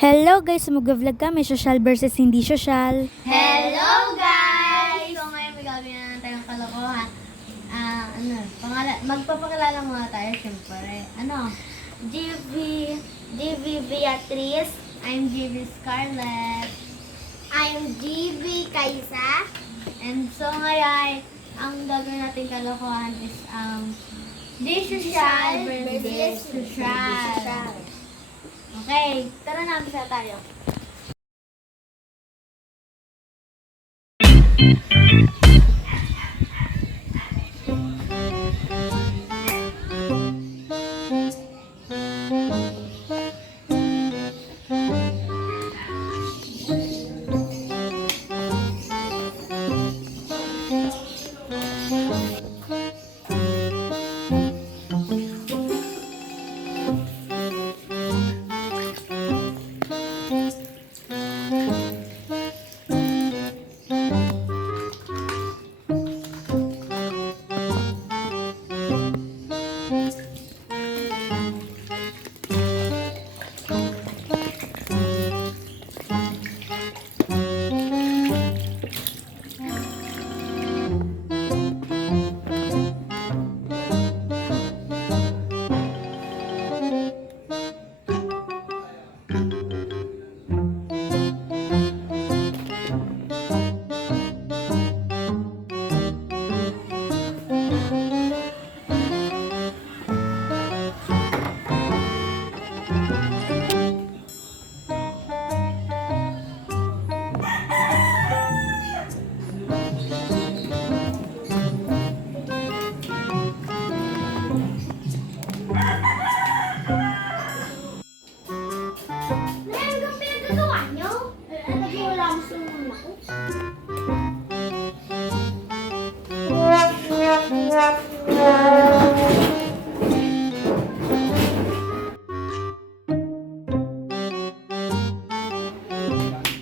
Hello guys! Mag-vlog kami, social versus hindi social. Hello guys! So ngayon may gagawin na tayong kalokohan. Magpapakilala muna tayo syempre. GV Beatrice. I'm GV Scarlett. I'm GV Kaisa. And so ngayon, ang gagawin natin kalokohan is di social versus social. Okay, tara na, bisa tayo.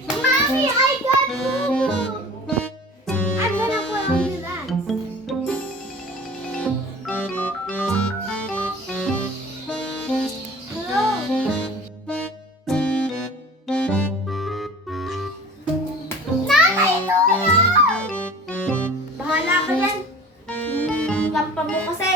Mommy, I got food! I'm gonna put on the dance. Nanay, tulong! Bahala ka yan. Lampa mo kasi.